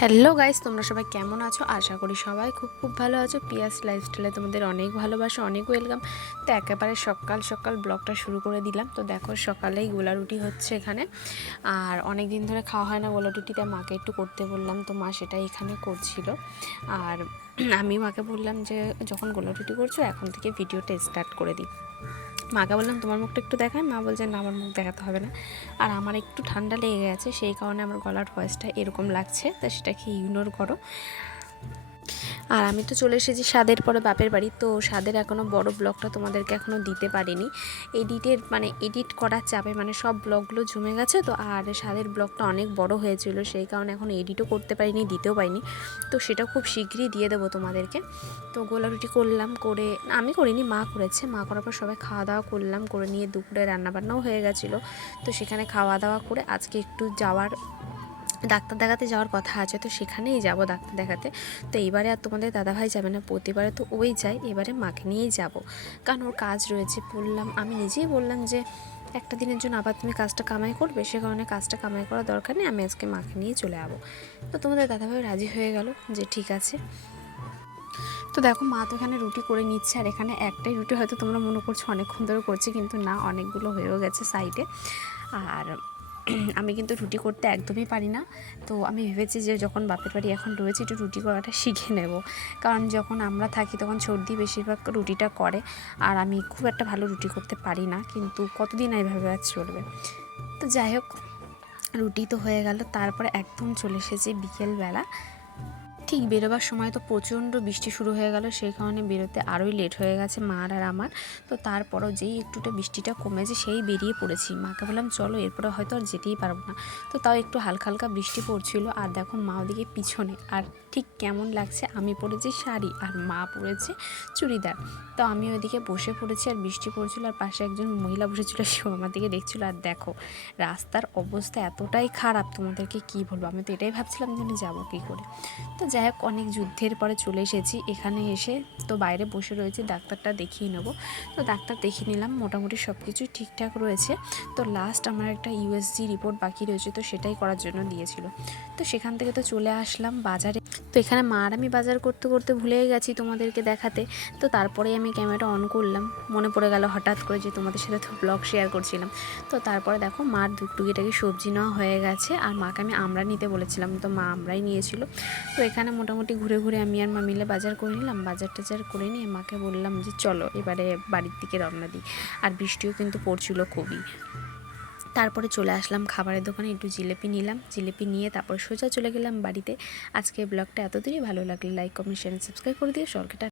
Hello guys, তোমরা সবাই কেমন আছো? আশা করি সবাই খুব খুব ভালো আছো। পিয়াস লাইফস্টাইলে তোমাদের অনেক ভালোবাসা, অনেক ওয়েলকাম তো একেবারে সকাল সকাল ব্লগটা শুরু করে দিলাম। তো দেখো সকালেই গোলা রুটি হচ্ছে এখানে। আর অনেক দিন ধরে খাওয়া হয় না, গোলা রুটিটা মাকে একটু করতে বললাম। তো মা সেটা এখানে করছিল। আর আমি মাকে বললাম যে, যখন গোলা রুটি করছ, এখন থেকে ভিডিওটা স্টার্ট করে দিই। মাকে বললাম, তোমার মুখটা একটু দেখায় মা বলছে, না, আমার মুখ দেখাতে হবে না। আর আমার একটু ঠান্ডা লেগে গেছে, সেই কারণে আমার গলার ভয়েসটা এরকম লাগছে। তা সেটাকে ইগনোর করো। আর আমি তো চলে এসেছি স্বাদের পরে বাপের বাড়ি, তো স্বাদের এখনও বড় ব্লগটা তোমাদেরকে এখনও দিতে পারিনি। এডিটের মানে এডিট করার চাপে মানে সব ব্লগগুলো জমে গেছে তো, আর স্বাদের ব্লগটা অনেক বড় হয়েছিল, সেই কারণে এখন এডিটও করতে পারিনি, দিতেও পারিনি। তো সেটা খুব শীঘ্রই দিয়ে দেবো তোমাদেরকে। তো গোলা রুটি করলাম, করে আমি করিনি, মা করেছে। মা করার পর সবাই খাওয়া দাওয়া করলাম, করে নিয়ে দুপুরে রান্নাবান্নাও হয়ে গেছিল। তো সেখানে খাওয়া দাওয়া করে আজকে একটু যাওয়ার ডাক্তার দেখাতে যাওয়ার কথা আছে, তো সেখানেই যাব ডাক্তার দেখাতে। তো এবারে আর তোমাদের দাদাভাই যাবে না, প্রতিবারে তো ওই যায়, এবারে মাকে নিয়েই যাব। কারণ ওর কাজ রয়েছে, বললাম, আমি নিজেই বললাম যে একটা দিনের জন্য আবার তুমি কাজটা কামাই করবে, সে কারণে কাজটা কামাই করার দরকার নেই, আমি আজকে মাকে নিয়ে চলে যাব। তো তোমাদের দাদাভাই রাজি হয়ে গেল যে ঠিক আছে। তো দেখো, মা তো এখানে রুটি করে নিচ্ছে, আর এখানে একটাই রুটি হয়তো তোমরা মনে করছ অনেকক্ষণ ধরে করছে, কিন্তু না, অনেকগুলো হয়েও গেছে সাইডে আর আমি কিন্তু রুটি করতে একদমই পারি না। তো আমি ভেবেছি যে যখন বাপের বাড়ি এখন রয়েছে একটু রুটি করাটা শিখে নেব। কারণ যখন আমরা থাকি তখন সর্দি বেশিরভাগ রুটিটা করে। আর আমি খুব একটা ভালো রুটি করতে পারি না, কিন্তু কতদিন এইভাবে আজ চলবে? তো যাই হোক, রুটি তো হয়ে গেল। তারপরে একদম চলে এসেছে বিকেলবেলা। ঠিক বেরোবার সময় তো প্রচণ্ড বৃষ্টি শুরু হয়ে গেল, সেই কারণে বেরোতে আরোই লেট হয়ে গেছে মার আর আমার। তো তারপরও যেই একটুটা বৃষ্টিটা কমেছে সেই বেরিয়ে পড়েছি। মাকে বললাম, চলো, এরপরে হয়তো আর যেতেই পারব না। তো তাও একটু হালকা হালকা বৃষ্টি পড়ছিল আর দেখো মা ওদিকে পিছনে, আর ঠিক কেমন লাগছে, আমি পরেছি শাড়ি আর মা পরেছে চুড়িদার। তো আমি ওইদিকে বসে পড়েছি আর বৃষ্টি পড়ছিল আর পাশে একজন মহিলা বসেছিল সেও আমার দিকে দেখছিল। আর দেখো, রাস্তার অবস্থা এতটাই খারাপ, তোমাদেরকে কি বলব? আমি তো এটাই ভাবছিলাম যে আমি যাব কী করে? তো যাই হোক, অনেক যুদ্ধের পরে চলে এসেছি। এখানে এসে তো বাইরে বসে রয়েছে, ডাক্তারটা দেখিয়ে নেব। তো ডাক্তার দেখিয়ে নিলাম, মোটামুটি সব কিছুই ঠিকঠাক রয়েছে। তো লাস্ট আমার একটা ইউএসজি রিপোর্ট বাকি রয়েছে, তো সেটাই করার জন্য দিয়েছিল। তো সেখান থেকে তো চলে আসলাম বাজারে। তো এখানে মা আর আমি বাজার করতে করতে ভুলেই গেছি তোমাদেরকে দেখাতে। তো তারপরে আমি ক্যামেরাটা অন করলাম। মনে পড়ে গেল হঠাৎ করে যে তোমাদের সাথে তো ব্লগ শেয়ার করছিলাম। তো তারপরে দেখো, মার টুকিটাকি সবজি নেওয়া হয়ে গেছে। আর মাকে আমি আমরা নিতে বলেছিলাম। তো মা আমরাই নিয়েছিল। তো এখানে মোটামুটি ঘুরে ঘুরে আমি আর মা মিলে বাজার করে নিলাম। বাজার টাজার করে নিয়ে মাকে বললাম যে, চলো এবারে বাড়ির দিকে রওনা দিই। আর বৃষ্টিও কিন্তু পড়ছিল খুবই। তারপরে চলে আসলাম খাবারের দোকানে, একটু জিলেপি নিলাম। জিলেপি নিয়ে তারপর সোজা চলে গেলাম বাড়িতে। আজকে ব্লগটা এতদিনই ভালো লাগল লাইক কমেন্ট শেয়ার সাবস্ক্রাইব করে দিয়ে সরকারটা